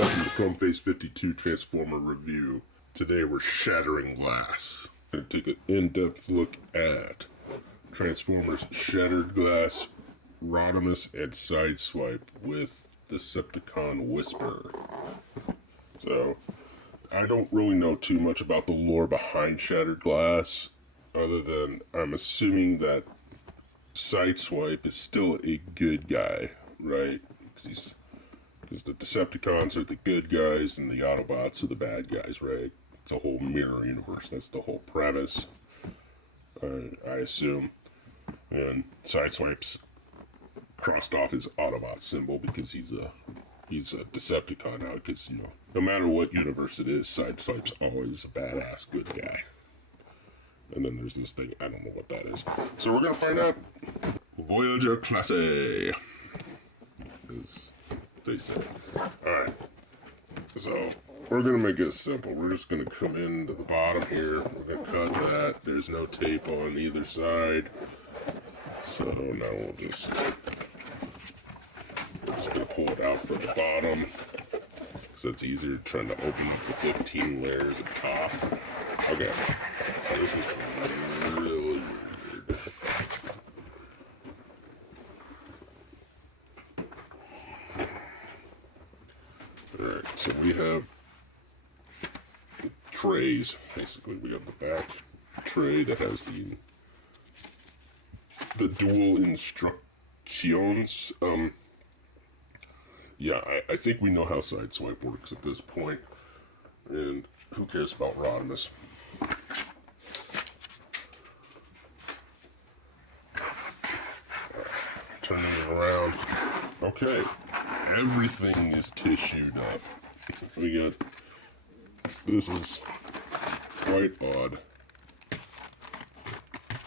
welcome to Chrome Face 52 Transformer Review. Today we're shattering glass. We're going to take an in-depth look at Transformers Shattered Glass, Rodimus, and Sideswipe with Decepticon Whisper. So, I don't really know too much about the lore behind Shattered Glass, other than I'm assuming that Sideswipe is still a good guy, right? Because the Decepticons are the good guys and the Autobots are the bad guys, right? It's a whole mirror universe. That's the whole premise, I assume. And Sideswipe's crossed off his Autobot symbol because he's a Decepticon now. Because, you know, no matter what universe it is, Sideswipe's always a badass good guy. And then there's this thing, I don't know what that is. So we're going to find out. Voyager Classe, as they say. Alright. So, we're going to make it simple. We're just going to come into the bottom here. We're going to cut that. There's no tape on either side. So now we're just going to pull it out from the bottom. Because that's easier trying to open up the 15 layers at top. Okay. This is really weird. Alright, so we have the trays. Basically, we have the back tray that has the dual instructions. Yeah, I think we know how Sideswipe works at this point. And who cares about Rodimus? Turning it around. Okay. Everything is tissued up. We got... This is quite odd.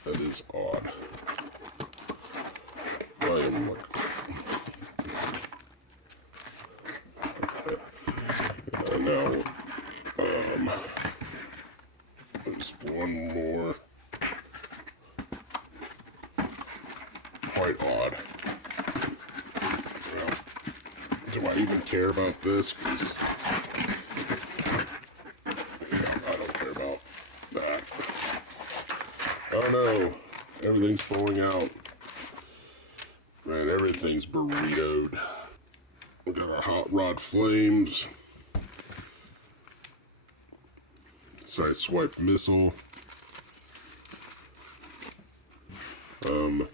That is odd. I am like... Now, there's one more. Quite odd. Well, do I even care about this? Because I don't care about that. Oh no, everything's falling out. Man, everything's burritoed. We got our hot rod flames. Sideswipe missile. I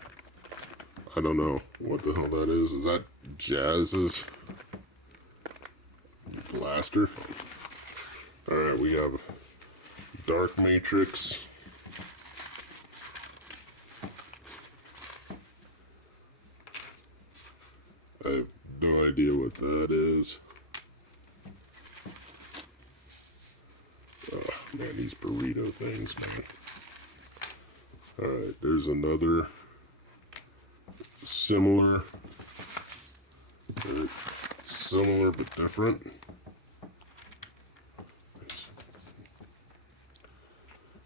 don't know what the hell that is. Is that Jazz's blaster? Alright, we have Dark Matrix. I have no idea what that is. Oh, man, these burrito things, man. Alright, there's another similar but different.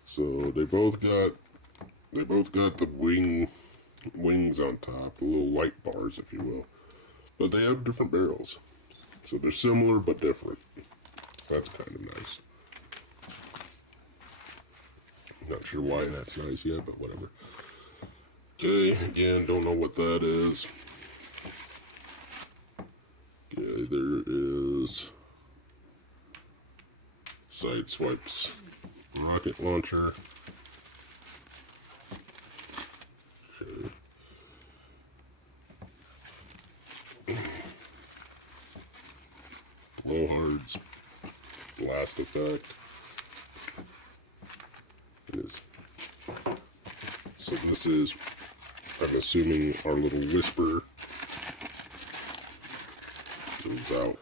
So they both got the wings on top, the little light bars, if you will. But they have different barrels. So they're similar but different. That's kind of nice. Not sure why that's nice yet, but whatever. Okay, again, don't know what that is. Okay, there is Sideswipe's rocket launcher. Okay. Blowhard's blast effect. So this is, I'm assuming, our little whisper moves out.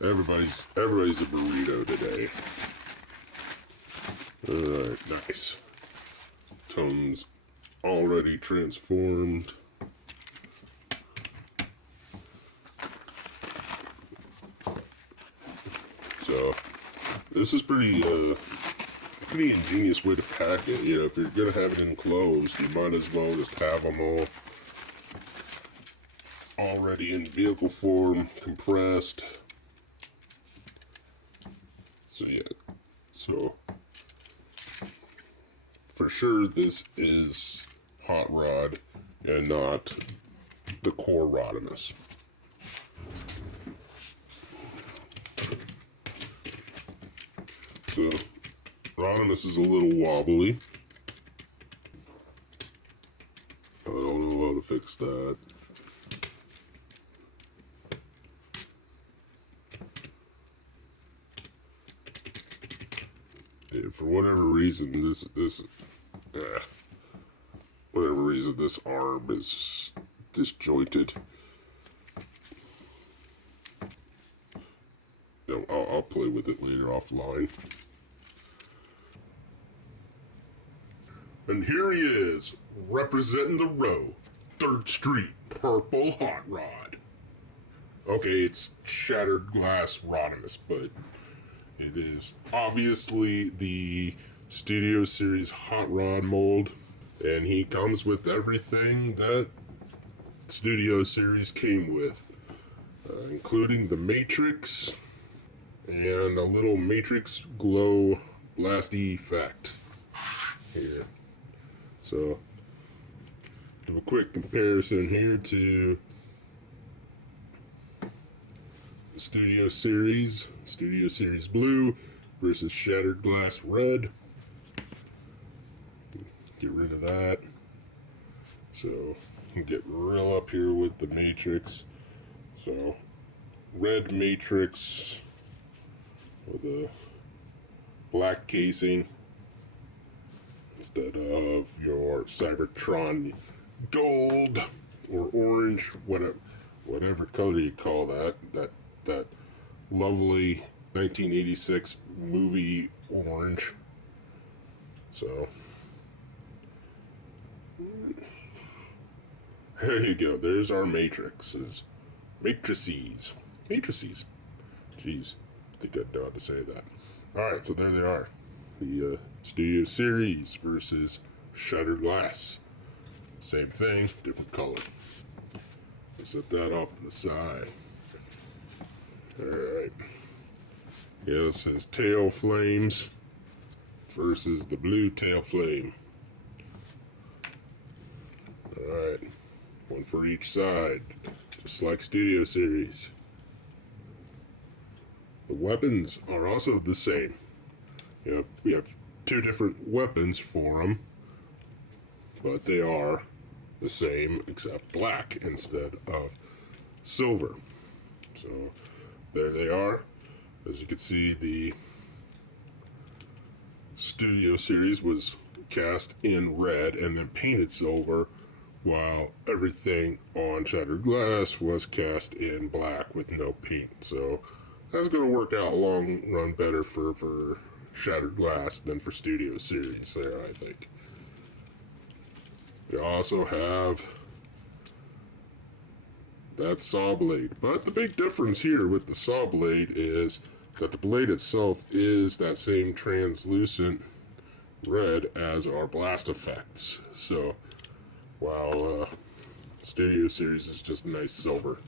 Everybody's a burrito today. Alright, nice. Tone's already transformed. So This is pretty ingenious way to pack it. You know, if you're gonna have it enclosed, you might as well just have them all already in vehicle form, compressed. So yeah, so for sure this is Hot Rod and not the core Rodimus. So Rodimus is a little wobbly. I don't know how to fix that. Yeah, for whatever reason, this arm is disjointed. You know, I'll play with it later offline. And here he is, representing the row, 3rd Street, purple hot rod. Okay, it's shattered glass Rodimus, but it is obviously the Studio Series hot rod mold, and he comes with everything that Studio Series came with, including the Matrix and a little Matrix glow blasty effect here. So, do a quick comparison here to the Studio Series Blue versus Shattered Glass Red. Get rid of that. So, get real up here with the Matrix. So, red Matrix with a black casing instead of your Cybertron gold or orange, whatever color you call that lovely 1986 movie orange. So there you go. There's our matrices. Jeez, I think I'd know how to say that. Alright, so there they are. The Studio Series versus Shattered Glass. Same thing, different color. Set that off to the side. Alright. Yes, his tail flames versus the blue tail flame. Alright. One for each side. Just like Studio Series. The weapons are also the same. You know, we have 2 different weapons for them, but they are the same except black instead of silver. So there they are. As you can see, the Studio Series was cast in red and then painted silver, while everything on Shattered Glass was cast in black with no paint. So that's going to work out long run better for Shattered Glass than for Studio Series there, I think. You also have that saw blade, but the big difference here with the saw blade is that the blade itself is that same translucent red as our blast effects. So while Studio Series is just nice silver.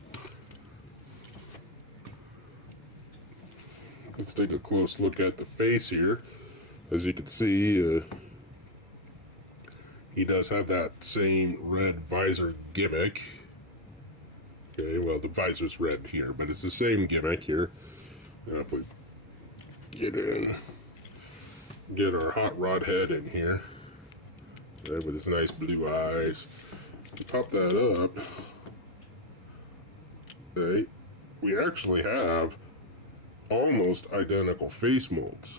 Let's take a close look at the face here. As you can see, he does have that same red visor gimmick. Okay, well, the visor's red here, but it's the same gimmick here. Now if we get our hot rod head in here, okay, with his nice blue eyes, pop that up, okay, we actually have almost identical face molds.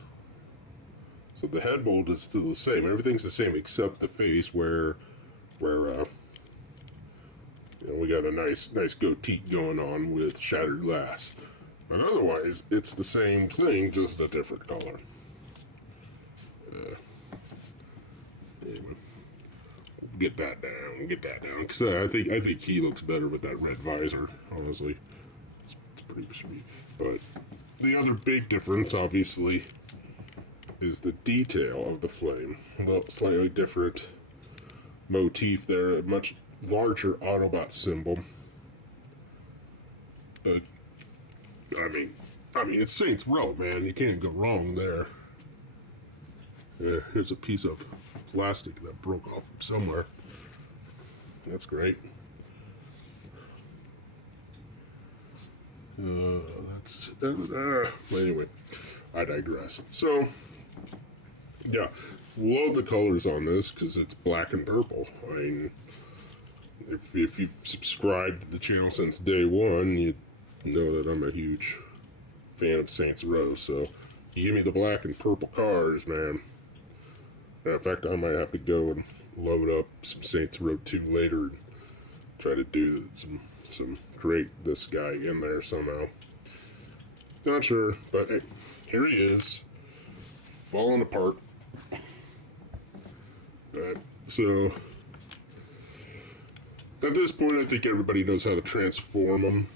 So the head mold is still the same. Everything's the same except the face, where you know, we got a nice goatee going on with Shattered Glass. But otherwise, it's the same thing, just a different color. Anyway, get that down, because I think he looks better with that red visor. Honestly, it's pretty sweet. But the other big difference, obviously, is the detail of the flame. A little slightly different motif there, a much larger Autobot symbol. But I mean, it's Saints Row, man. You can't go wrong there. Yeah, here's a piece of plastic that broke off from somewhere. That's great. Anyway, I digress. So, yeah, love the colors on this because it's black and purple. I mean, if you've subscribed to the channel since day one, you know that I'm a huge fan of Saints Row. So, you give me the black and purple cars, man. In fact, I might have to go and load up some Saints Row 2 later and try to do some create this guy in there somehow. Not sure, but hey, here he is, falling apart. So at this point, I think everybody knows how to transform him.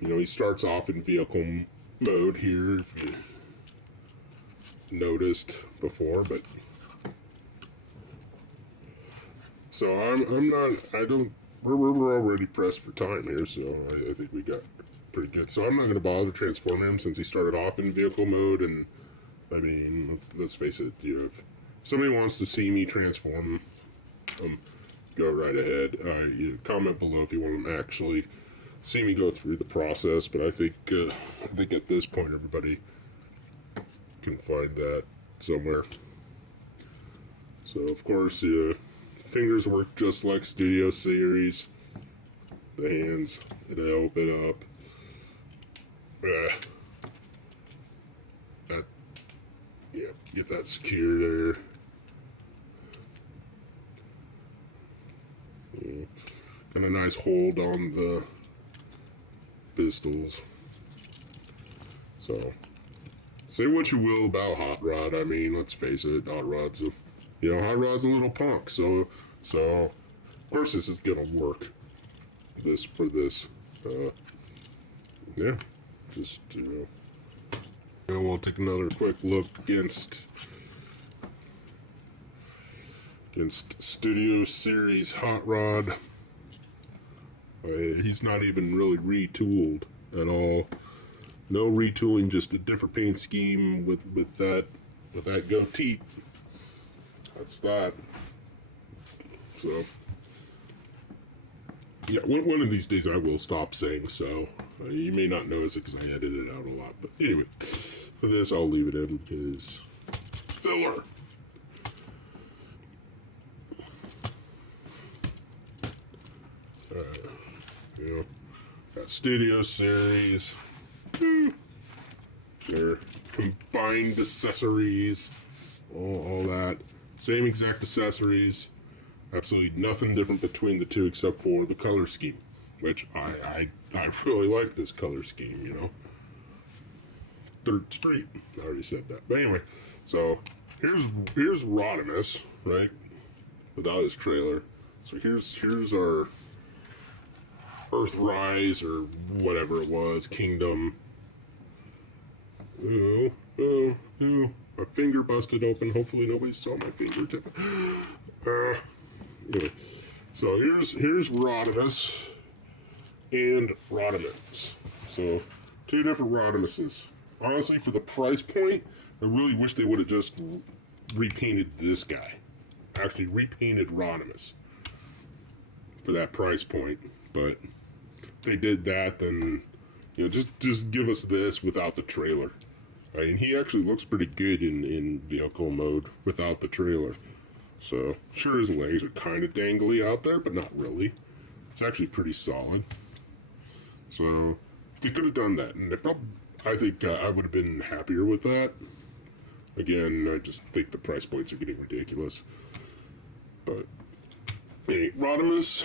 You know, he starts off in vehicle mode here, if you noticed before, but so we're already pressed for time here, so I think we got pretty good. So I'm not going to bother transforming him since he started off in vehicle mode, and I mean, let's face it, if somebody wants to see me transform him, go right ahead. You comment below if you want to actually see me go through the process, but I think at this point everybody can find that somewhere. So of course, fingers work just like Studio Series. The hands, it'll open up. Yeah, get that secure there. Got a nice hold on the pistols. So, say what you will about Hot Rod. I mean, let's face it, Hot Rod's a a little punk. So of course this is gonna work. For this. Yeah, just and we'll take another quick look against Studio Series Hot Rod. He's not even really retooled at all. No retooling, just a different paint scheme with that goatee. That's that. So yeah, one of these days I will stop saying so. You may not notice it because I edit it out a lot. But anyway, for this I'll leave it in because filler. Got Studio Series. Their combined accessories. All that. Same exact accessories. Absolutely nothing different between the two except for the color scheme, which I really like this color scheme, you know. Third Street. I already said that. But anyway, so here's Rodimus, right? Without his trailer. So here's our Earthrise or whatever it was, Kingdom. Oh, my finger busted open. Hopefully nobody saw my fingertip. Anyway, so here's Rodimus and Rodimus. So two different Rodimuses. Honestly, for the price point, I really wish they would have just repainted this guy. Actually repainted Rodimus for that price point. But if they did that, then just give us this without the trailer. I mean, he actually looks pretty good in vehicle mode without the trailer. So, sure, his legs are kind of dangly out there, but not really. It's actually pretty solid. So, they could have done that, and I think I would have been happier with that. Again, I just think the price points are getting ridiculous. But, hey, Rodimus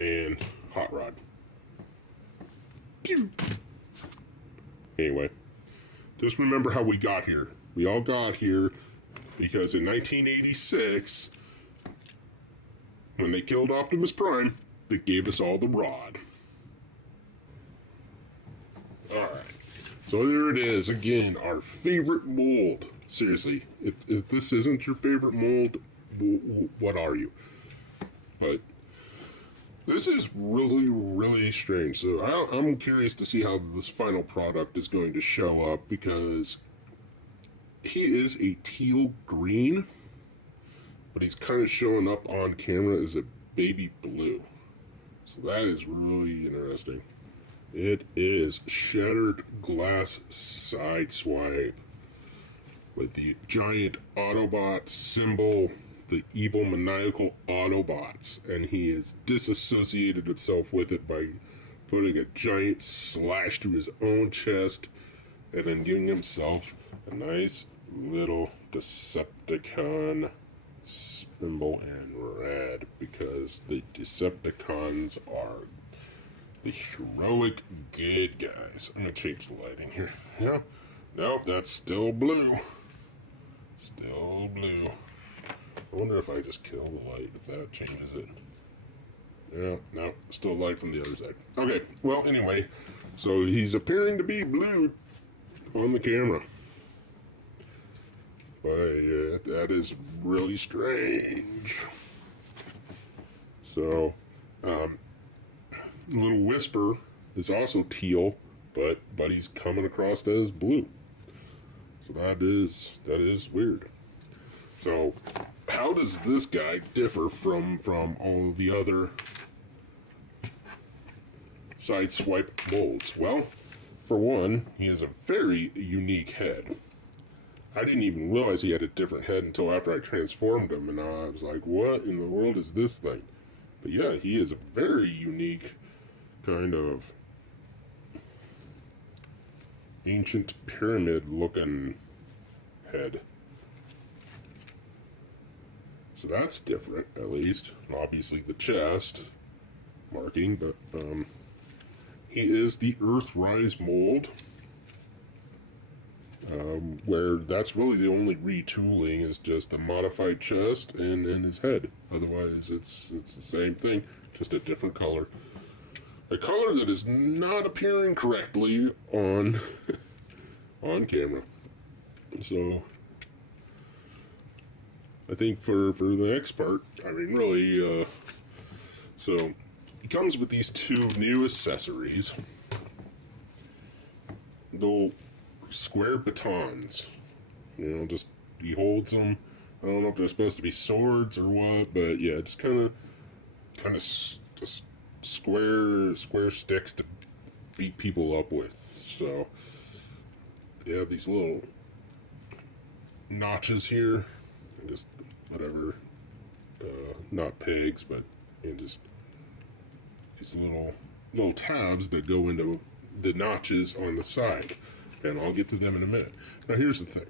and Hot Rod. Pew! Anyway, just remember how we got here. We all got here because in 1986, when they killed Optimus Prime, they gave us all the rod. Alright. So there it is, again, our favorite mold. Seriously, if this isn't your favorite mold, what are you? But this is really, really strange. So I'm curious to see how this final product is going to show up, because he is a teal green, but he's kind of showing up on camera as a baby blue. So that is really interesting. It is Shattered Glass Sideswipe with the giant Autobot symbol, the evil maniacal Autobots, and he has disassociated himself with it by putting a giant slash to his own chest and then giving himself a nice little Decepticon symbol in red, because the Decepticons are the heroic good guys. I'm gonna change the lighting here. Yeah. Nope, that's still blue. Still blue. I wonder if I just kill the light, if that changes it. Yeah, no, still light from the other side. Okay, well, anyway, so he's appearing to be blue on the camera. But that is really strange. So, Little Whisper is also teal, but he's coming across as blue. So that is weird. So how does this guy differ from all the other Sideswipe molds? Well, for one, he has a very unique head. I didn't even realize he had a different head until after I transformed him, and I was like, what in the world is this thing? But yeah, he is a very unique kind of ancient pyramid looking head. So that's different, at least. And obviously the chest marking, but he is the Earthrise mold, where that's really the only retooling is just a modified chest and his head. Otherwise, it's the same thing, just a different color. A color that is not appearing correctly on on camera. So I think for the next part, I mean, really, so it comes with these two new accessories. Little square batons. You know, just he holds them. I don't know if they're supposed to be swords or what, but yeah, just kind of just square sticks to beat people up with. So they have these little notches here, and just whatever, not pegs, but just these little tabs that go into the notches on the side, and I'll get to them in a minute. Now here's the thing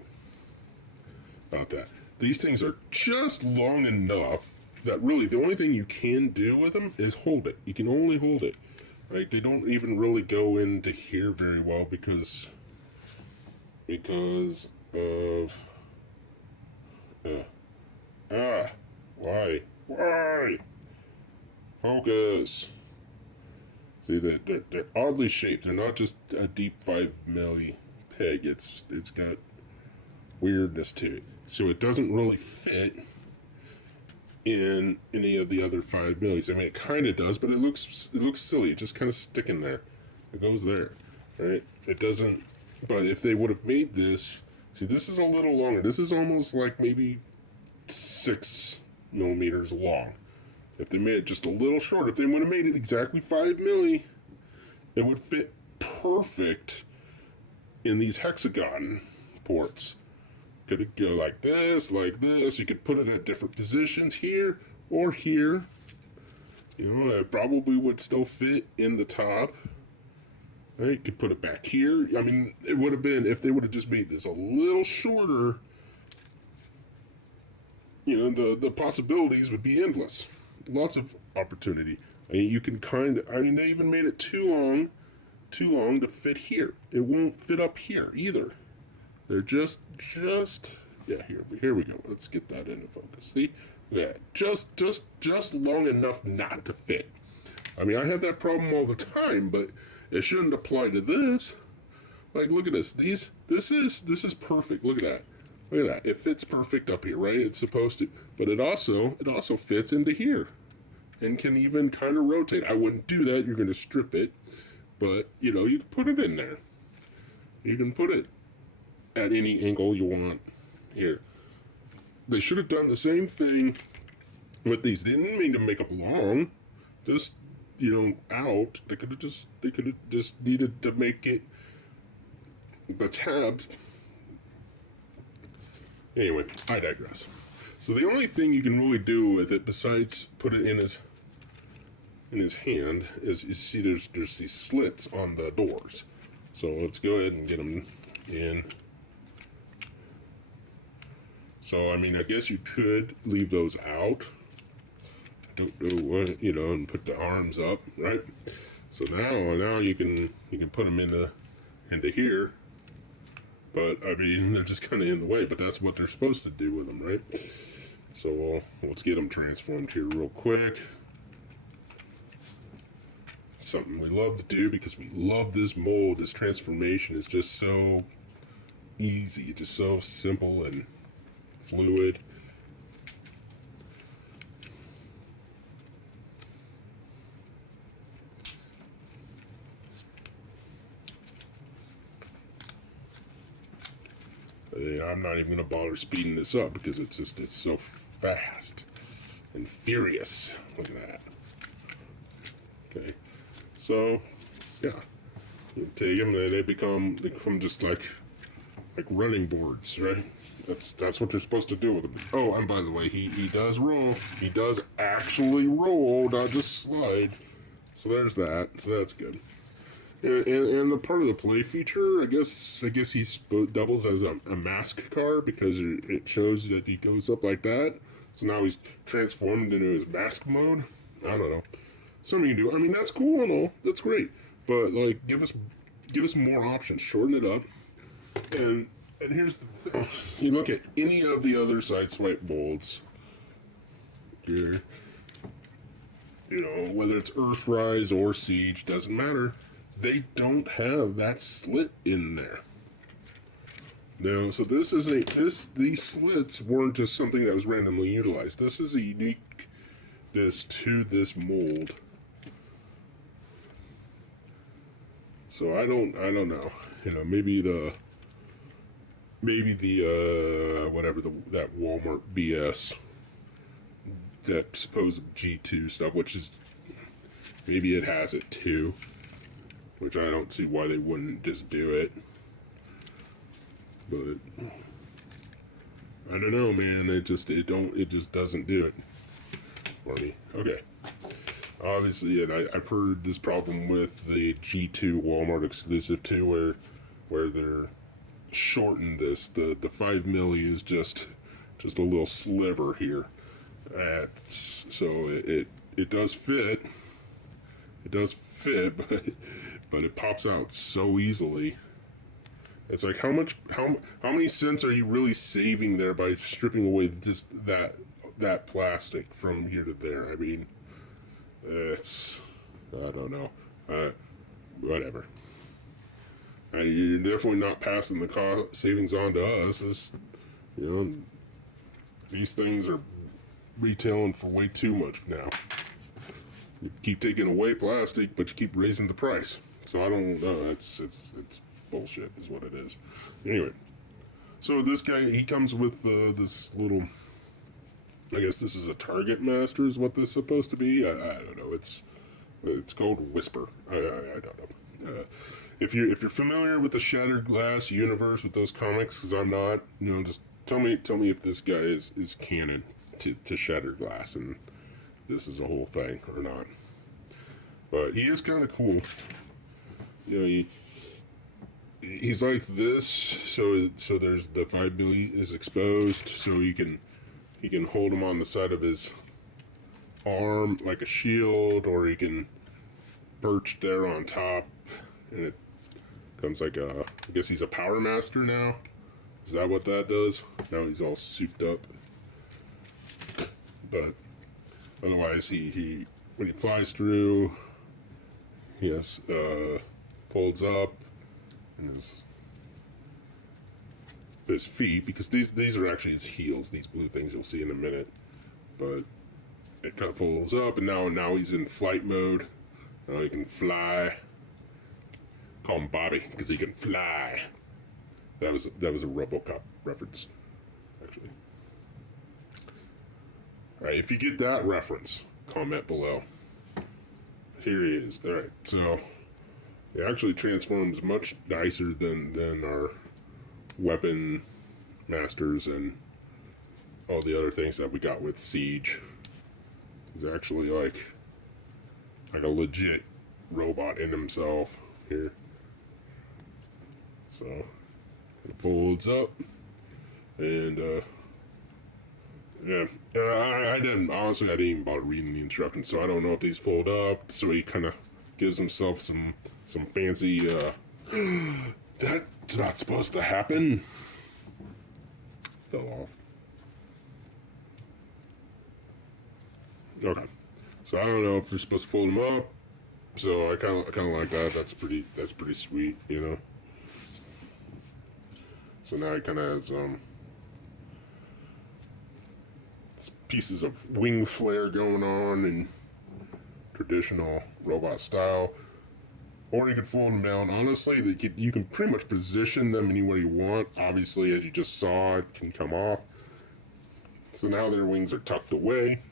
about that. These things are just long enough that really the only thing you can do with them is hold it. You can only hold it, right? They don't even really go into here very well because of why focus. See, they're oddly shaped. They're not just a deep 5 milli peg. It's got weirdness to it, so it doesn't really fit in any of the other 5 millis. I mean, it kind of does, but it looks silly. It just kind of sticking there. It goes there, right? It doesn't. But if they would have made this, see, this is a little longer. This is almost like maybe 6 millimeters long. If they made it just a little short, if they would have made it exactly 5 milli, it would fit perfect in these hexagon ports. Could it go like this, like this? You could put it at different positions here or here. You know, it probably would still fit in the top. Right? You could put it back here. I mean, it would have been, if they would have just made this a little shorter, you know, the possibilities would be endless. Lots of opportunity. I mean, you can they even made it too long to fit here. It won't fit up here either. They're just yeah, here we go. Let's get that into focus. See? Yeah, just long enough not to fit. I mean, I have that problem all the time, but it shouldn't apply to this. Like, look at this. This is perfect. Look at that. Look at that. It fits perfect up here, right? It's supposed to, but it also fits into here, and can even kind of rotate. I wouldn't do that. You're going to strip it, but you know, you can put it in there. You can put it at any angle you want. Here, they should have done the same thing with these. They didn't mean to make them long. Just, you know, out. They could have just needed to make it the tabs. Anyway, I digress. So the only thing you can really do with it besides put it in his hand is, you see there's these slits on the doors. So let's go ahead and get them in. So I mean, I guess you could leave those out. I don't know what, you know, and put the arms up, right? So now you can put them into here. But I mean, they're just kind of in the way. But that's what they're supposed to do with them, right? So let's get them transformed here real quick. Something we love to do because we love this mold. This transformation is just so easy, just so simple and fluid. I'm not even going to bother speeding this up because it's so fast and furious. Look at that. Okay, so yeah, you take them, they become just like running boards, right? That's what you're supposed to do with them. Oh, and by the way, he does roll. He does actually roll, not just slide. So there's that. So that's good. And the part of the play feature, I guess he doubles as a mask car because it shows that he goes up like that. So now he's transformed into his mask mode. I don't know. Something you can do. I mean, that's cool and all. That's great. But like, give us more options. Shorten it up. And here's the thing. You look at any of the other Sideswipe molds here. You know, whether it's Earthrise or Siege, doesn't matter. They don't have that slit in there. No, so these slits weren't just something that was randomly utilized. This is a uniqueness to this mold. So I don't know. You know, maybe the whatever that Walmart BS, that supposed G2 stuff, which is, maybe it has it too. Which I don't see why they wouldn't just do it. But I don't know, man. It just doesn't do it for me. Okay. Obviously, and I've heard this problem with the G2 Walmart exclusive too, where they're shortened this. The 5 milli is just a little sliver here. So it does fit. It does fit, but it pops out so easily. It's like, how many cents are you really saving there by stripping away just that plastic from here to there? I mean, I don't know. Whatever. You're definitely not passing the cost savings on to us. You know, these things are retailing for way too much now. You keep taking away plastic, but you keep raising the price. So I don't know. It's bullshit, is what it is. Anyway, so this guy, he comes with this little. I guess this is a target master, is what this is supposed to be. I don't know. It's called Whisper. I don't know. If you're familiar with the Shattered Glass universe with those comics, because I'm not, you know, just tell me if this guy is canon to Shattered Glass and this is a whole thing or not. But he is kind of cool. You know, he's like this, so there's the 5 milli is exposed, so he can hold him on the side of his arm like a shield, or he can perch there on top, and it comes like I guess he's a power master now. Is that what that does? Now he's all souped up. But otherwise, he when he flies through, yes, folds up, and his feet, because these are actually his heels. These blue things you'll see in a minute, but it kind of folds up, and now he's in flight mode. Now he can fly. Call him Bobby because he can fly. That was a RoboCop reference, actually. All right, if you get that reference, comment below. Here he is. All right, so it actually transforms much nicer than our weapon masters and all the other things that we got with Siege. He's actually like a legit robot in himself here. So it folds up, and yeah, I didn't even bother reading the instructions, so I don't know if these fold up. So he kind of gives himself some fancy. That's not supposed to happen. Fell off. Okay, so I don't know if you're supposed to fold them up. So I kind of like that. That's pretty sweet, you know. So now he kind of has pieces of wing flare going on in traditional robot style. Or you can fold them down. Honestly, you can pretty much position them any way you want. Obviously, as you just saw, it can come off. So now their wings are tucked away.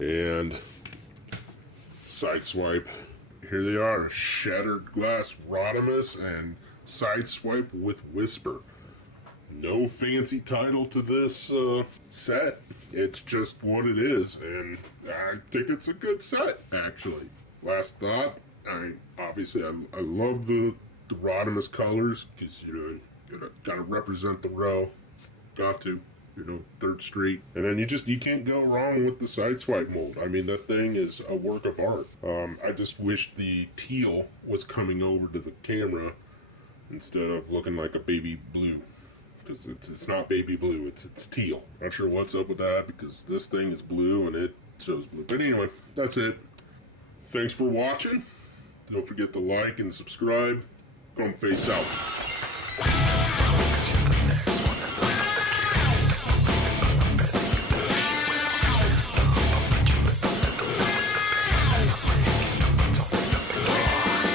And Sideswipe. Here they are. Shattered Glass Rodimus and Sideswipe with Whisper. No fancy title to this set. It's just what it is. And I think it's a good set, actually. Last thought. Obviously I love the Rodimus colors, because you gotta represent the row. Got to, third street. And then you can't go wrong with the Sideswipe mold. I mean, that thing is a work of art. I just wish the teal was coming over to the camera instead of looking like a baby blue, because it's not baby blue, it's teal. Not sure what's up with that, because this thing is blue and it shows blue. But anyway, that's it. Thanks for watching. Don't forget to like and subscribe. Come face out.